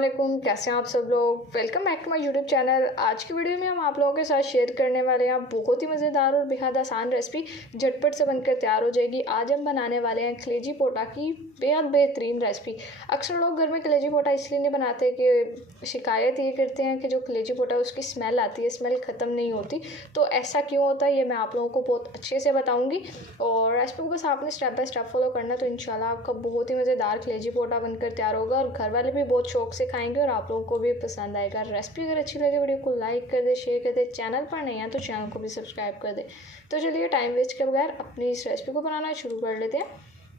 वालेकुम, कैसे हैं आप सब लोग। Welcome back to my YouTube channel. आज की वीडियो में हम आप लोगों के साथ शेयर करने वाले हैं बहुत ही मज़ेदार और बेहद आसान रेसिपी, झटपट से बनकर तैयार हो जाएगी। आज हम बनाने वाले हैं कलेजी पोटा की बेहद बेहतरीन रेसिपी। अक्सर लोग घर में कलेजी पोटा इसलिए नहीं बनाते कि शिकायत ये करते हैं कि जो कलेजी पोटा है उसकी स्मेल आती है, स्मेल ख़त्म नहीं होती। तो ऐसा क्यों होता है ये मैं आप लोगों को बहुत अच्छे से बताऊँगी और रेसिपी को बस आपने स्टेप बाय स्टेप फॉलो करना, तो इंशाल्लाह आपका बहुत ही मज़ेदार कलेजी पोटा बनकर तैयार होगा और घर वाले भी बहुत शौक से खाएंगे और आप लोगों को भी पसंद आएगा। रेसिपी अगर अच्छी लगे वीडियो को लाइक कर दे, शेयर कर दे। चैनल पर नहीं है तो चैनल को भी सब्सक्राइब कर दे। तो चलिए टाइम वेस्ट के बगैर अपनी इस रेसिपी को बनाना शुरू कर लेते हैं।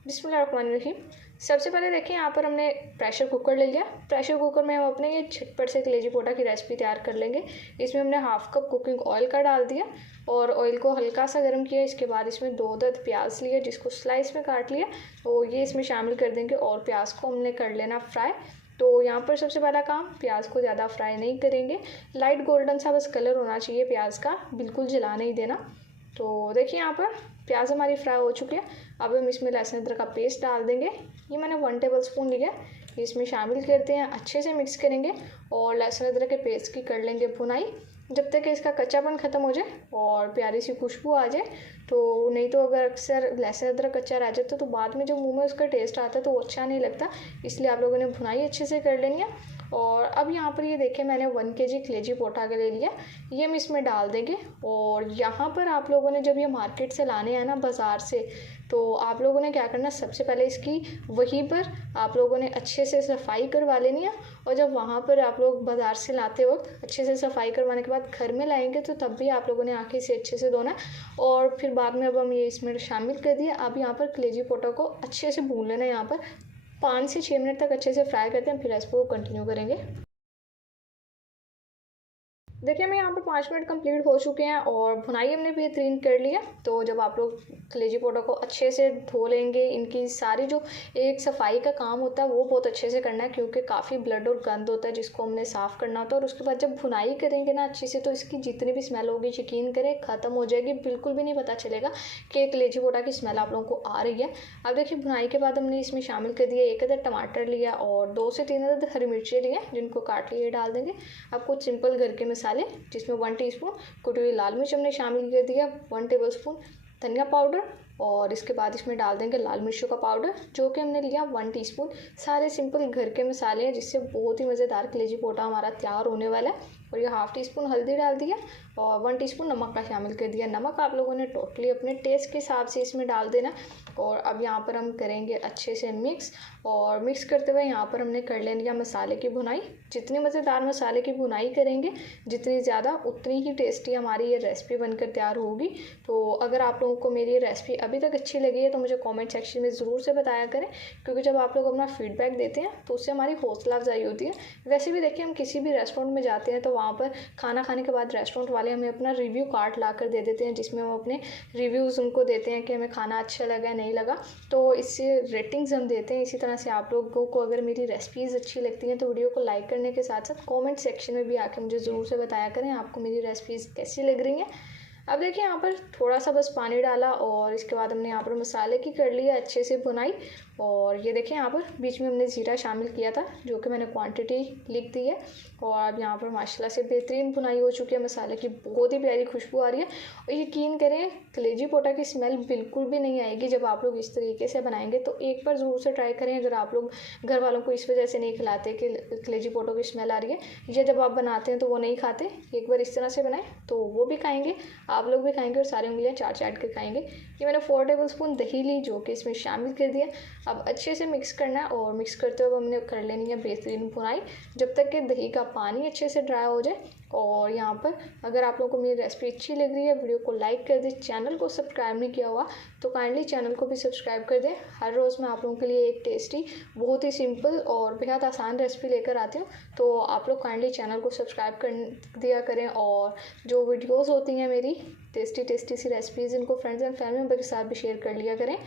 बिस्मिल्लाहिर्रहमानिर्रहीम। सबसे पहले देखिए यहाँ पर हमने प्रेशर कुकर ले लिया। प्रेशर कुकर में हम अपने ये झटपट से कलेजी पोटा की रेसिपी तैयार कर लेंगे। इसमें हमने हाफ कप कुकिंग ऑयल का डाल दिया और ऑयल को हल्का सा गर्म किया। इसके बाद इसमें 2 अदद प्याज लिए जिसको स्लाइस में काट लिया, तो ये इसमें शामिल कर देंगे और प्याज को हमने कर लेना फ्राई। तो यहाँ पर सबसे पहला काम, प्याज को ज़्यादा फ्राई नहीं करेंगे, लाइट गोल्डन सा बस कलर होना चाहिए प्याज का, बिल्कुल जला नहीं देना। तो देखिए यहाँ पर प्याज हमारी फ्राई हो चुकी है। अब हम इसमें लहसुन अदरक का पेस्ट डाल देंगे। ये मैंने 1 टेबल स्पून लिया, इसमें शामिल करते हैं, अच्छे से मिक्स करेंगे और लहसुन अदरक के पेस्ट की कर लेंगे भुनाई जब तक कि इसका कच्चापन ख़त्म हो जाए और प्यारी सी खुशबू आ जाए। तो नहीं तो अगर अक्सर लहसुन अदरक कच्चा रह जाता तो बाद में जो मुंह में उसका टेस्ट आता है तो वो अच्छा नहीं लगता, इसलिए आप लोगों ने भुनाई अच्छे से कर लेनी है। और अब यहाँ पर ये देखें मैंने 1 केजी कलेजी पोटा के ले लिया, ये हम इसमें डाल देंगे। और यहाँ पर आप लोगों ने जब ये मार्केट से लाने हैं ना बाज़ार से, तो आप लोगों ने क्या करना, सबसे पहले इसकी वहीं पर आप लोगों ने अच्छे से सफाई करवा लेनी है। और जब वहाँ पर आप लोग बाज़ार से लाते वक्त अच्छे से सफाई करवाने के बाद घर में लाएंगे तो तब भी आप लोगों ने आँखें से अच्छे से धोना और फिर बाद में अब हम ये इसमें शामिल कर दिए। अब यहाँ पर कलेजी पोटा को अच्छे से भून लेना है। यहाँ पर 5 से 6 मिनट तक अच्छे से फ्राई करते हैं, फिर रेसिपी को कंटिन्यू करेंगे। देखिए हमें यहाँ पर 5 मिनट कंप्लीट हो चुके हैं और भुनाई हमने बेहतरीन कर लिया। तो जब आप लोग कलेजी पोटा को अच्छे से धो लेंगे, इनकी सारी जो एक सफाई का काम होता है वो बहुत अच्छे से करना है, क्योंकि काफ़ी ब्लड और गंद होता है जिसको हमने साफ़ करना होता है। और उसके बाद जब भुनाई करेंगे ना अच्छे से, तो इसकी जितनी भी स्मेल होगी यकीन करें ख़त्म हो जाएगी, बिल्कुल भी नहीं पता चलेगा कि कलेजी पोटा की स्मेल आप लोगों को आ रही है। अब देखिए भुनाई के बाद हमने इसमें शामिल कर दिया 1 अदद टमाटर लिया और 2 से 3 अदद हरी मिर्ची लिए जिनको काट लिए डाल देंगे। अब कुछ सिंपल घर के मसाले जिसमें 1 टीस्पून कुटी हुई लाल मिर्च हमने शामिल कर दिया, 1 टेबलस्पून धनिया पाउडर और इसके बाद इसमें डाल देंगे लाल मिर्चों का पाउडर जो कि हमने लिया 1 टीस्पून। सारे सिंपल घर के मसाले हैं जिससे बहुत ही मज़ेदार कलेजी पोटा हमारा तैयार होने वाला है। और ये ½ टीस्पून हल्दी डाल दिया और 1 टीस्पून नमक का शामिल कर दिया। नमक आप लोगों ने टोटली अपने टेस्ट के हिसाब से इसमें डाल देना। और अब यहाँ पर हम करेंगे अच्छे से मिक्स, और मिक्स करते हुए यहाँ पर हमने कर लेनी मसाले की भुनाई। जितनी मज़ेदार मसाले की भुनाई करेंगे, जितनी ज़्यादा उतनी ही टेस्टी हमारी ये रेसिपी बनकर तैयार होगी। तो अगर आप लोगों को मेरी ये रेसिपी अभी तक अच्छी लगी है तो मुझे कमेंट सेक्शन में ज़रूर से बताया करें, क्योंकि जब आप लोग अपना फीडबैक देते हैं तो उससे हमारी हौसला अफजाई होती है। वैसे भी देखिए हम किसी भी रेस्टोरेंट में जाते हैं तो वहाँ पर खाना खाने के बाद रेस्टोरेंट वाले हमें अपना रिव्यू कार्ड ला कर दे देते हैं, जिसमें हम अपने रिव्यूज़ उनको देते हैं कि हमें खाना अच्छा लगा नहीं लगा, तो इससे रेटिंग्स हम देते हैं। इसी तरह से आप लोगों को अगर मेरी रेसिपीज़ अच्छी लगती हैं तो वीडियो को लाइक करने के साथ साथ कमेंट सेक्शन में भी आके मुझे ज़रूर से बताया करें आपको मेरी रेसिपीज़ कैसी लग रही हैं। अब देखिए यहाँ पर थोड़ा सा बस पानी डाला और इसके बाद हमने यहाँ पर मसाले की कर लिया अच्छे से भुनाई। और ये देखिए यहाँ पर बीच में हमने ज़ीरा शामिल किया था जो कि मैंने क्वांटिटी लिख दी है। और अब यहाँ पर माशाल्लाह से बेहतरीन भुनाई हो चुकी है, मसाले की बहुत ही प्यारी खुशबू आ रही है। और यकीन करें कलेजी पोटा की स्मेल बिल्कुल भी नहीं आएगी जब आप लोग इस तरीके से बनाएंगे। तो एक बार ज़रूर से ट्राई करें अगर आप लोग घर वालों को इस वजह से नहीं खिलाते कि कलेजी पोटों की स्मेल आ रही है, या जब आप बनाते हैं तो वो नहीं खाते, एक बार इस तरह से बनाएं तो वो भी खाएंगे, आप लोग भी खाएंगे और सारी उंगलियां चाट चाट कर खाएंगे। ये मैंने 4 टेबलस्पून दही ली जो कि इसमें शामिल कर दिया। अब अच्छे से मिक्स करना है और मिक्स करते हुए हमने कर लेनी है बेहतरीन भुनाई जब तक कि दही का पानी अच्छे से ड्राई हो जाए। और यहाँ पर अगर आप लोगों को मेरी रेसिपी अच्छी लग रही है वीडियो को लाइक कर दें, चैनल को सब्सक्राइब नहीं किया हुआ तो काइंडली चैनल को भी सब्सक्राइब कर दें। हर रोज़ मैं आप लोगों के लिए एक टेस्टी बहुत ही सिंपल और बेहद आसान रेसिपी लेकर आती हूँ, तो आप लोग काइंडली चैनल को सब्सक्राइब कर दिया करें। और जो वीडियोज़ होती हैं मेरी टेस्टी सी रेसिपीज़, इनको फ्रेंड्स एंड फैमिली मेम्बर के साथ भी शेयर कर लिया करें।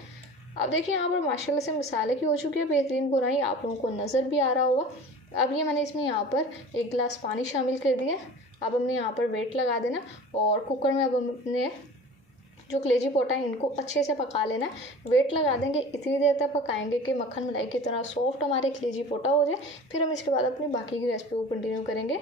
अब देखिए यहाँ पर माशाल्लाह से मसाले की हो चुकी है बेहतरीन भुनाई, आप लोगों को नज़र भी आ रहा होगा। अब ये मैंने इसमें यहाँ पर 1 गिलास पानी शामिल कर दिया। अब हमने यहाँ पर वेट लगा देना और कुकर में अब हमने जो कलेजी पोटा है इनको अच्छे से पका लेना है। वेट लगा देंगे, इतनी देर तक पकाएंगे कि मक्खन मलाई की तरह सॉफ्ट हमारे कलेजी पोटा हो जाए। फिर हम इसके बाद अपनी बाकी की रेसिपी को कंटिन्यू करेंगे।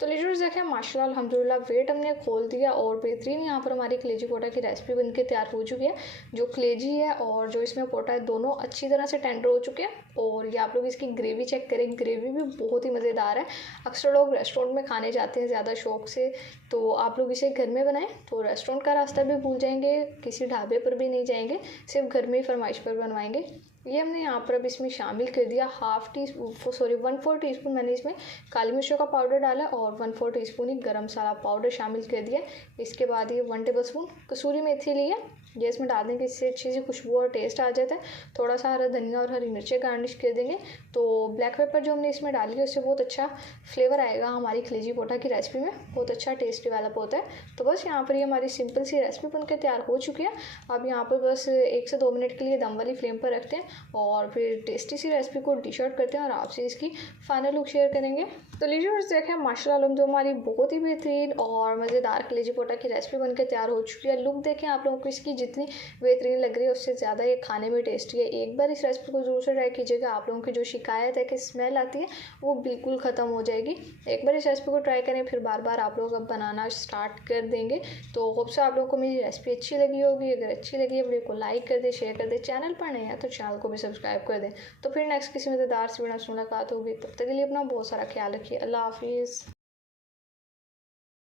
तो लीडर्स देखें माशाल्लाह अल्हम्दुलिल्लाह वेट हमने खोल दिया और बेहतरीन यहाँ पर हमारी कलेजी पोटा की रेसिपी बनके तैयार हो चुकी है। जो कलेजी है और जो इसमें पोटा है दोनों अच्छी तरह से टेंडर हो चुके हैं। और ये आप लोग इसकी ग्रेवी चेक करें, ग्रेवी भी बहुत ही मज़ेदार है। अक्सर लोग रेस्टोरेंट में खाने जाते हैं ज़्यादा शौक से, तो आप लोग इसे घर में बनाएं तो रेस्टोरेंट का रास्ता भी भूल जाएंगे, किसी ढाबे पर भी नहीं जाएंगे, सिर्फ घर में ही फरमाइश पर बनवाएंगे। ये हमने यहाँ पर अब इसमें शामिल कर दिया 1/4 टीस्पून मैंने इसमें काली मिर्चों का पाउडर डाला और 1/4 टीस्पून ही गरम मसाला पाउडर शामिल कर दिया। इसके बाद ये 1 टेबलस्पून कसूरी मेथी ली है, ये इसमें डाल देंगे, इससे अच्छी सी खुशबू और टेस्ट आ जाता है। थोड़ा सा हरा धनिया और हरी मिर्चें गार्निश कर देंगे। तो ब्लैक पेपर जो हमने इसमें डाली है उससे बहुत अच्छा फ्लेवर आएगा हमारी कलेजी पोटा की रेसिपी में, बहुत अच्छा टेस्ट डेवलप होता है। तो बस यहाँ पर ये हमारी सिंपल सी रेसिपी बनकर तैयार हो चुकी है। अब यहाँ पर बस 1 से 2 मिनट के लिए दम वाली फ्लेम पर रखते हैं और फिर टेस्टी सी रेसिपी को डिश आउट करते हैं और आपसे इसकी फाइनल लुक शेयर करेंगे। तो लीजिए देखें माशाल्लाह जो हमारी बहुत ही बेहतरीन और मज़ेदार कलेजी पोटा की रेसिपी बनकर तैयार हो चुकी है। लुक देखें आप लोगों को इसकी जितनी बेहतरीन लग रही है उससे ज़्यादा ये खाने में टेस्टी है। एक बार इस रेसिपी को ज़रूर से ट्राई कीजिएगा। आप लोगों की जो शिकायत है कि स्मेल आती है वो बिल्कुल ख़त्म हो जाएगी। एक बार इस रेसिपी को ट्राई करें फिर बार बार आप लोग अब बनाना स्टार्ट कर देंगे। तो होप से आप लोगों को मेरी रेसिपी अच्छी लगी होगी। अगर अच्छी लगी है वीडियो को लाइक कर दे, शेयर कर दे, चैनल पर नहीं है तो चैनल को भी सब्सक्राइब कर दें। तो फिर नेक्स्ट किसी मज़ेदार से वीडियो से मुलाकात होगी, तब तक के लिए अपना बहुत सारा ख्याल रखिए। अल्लाह हाफिज़।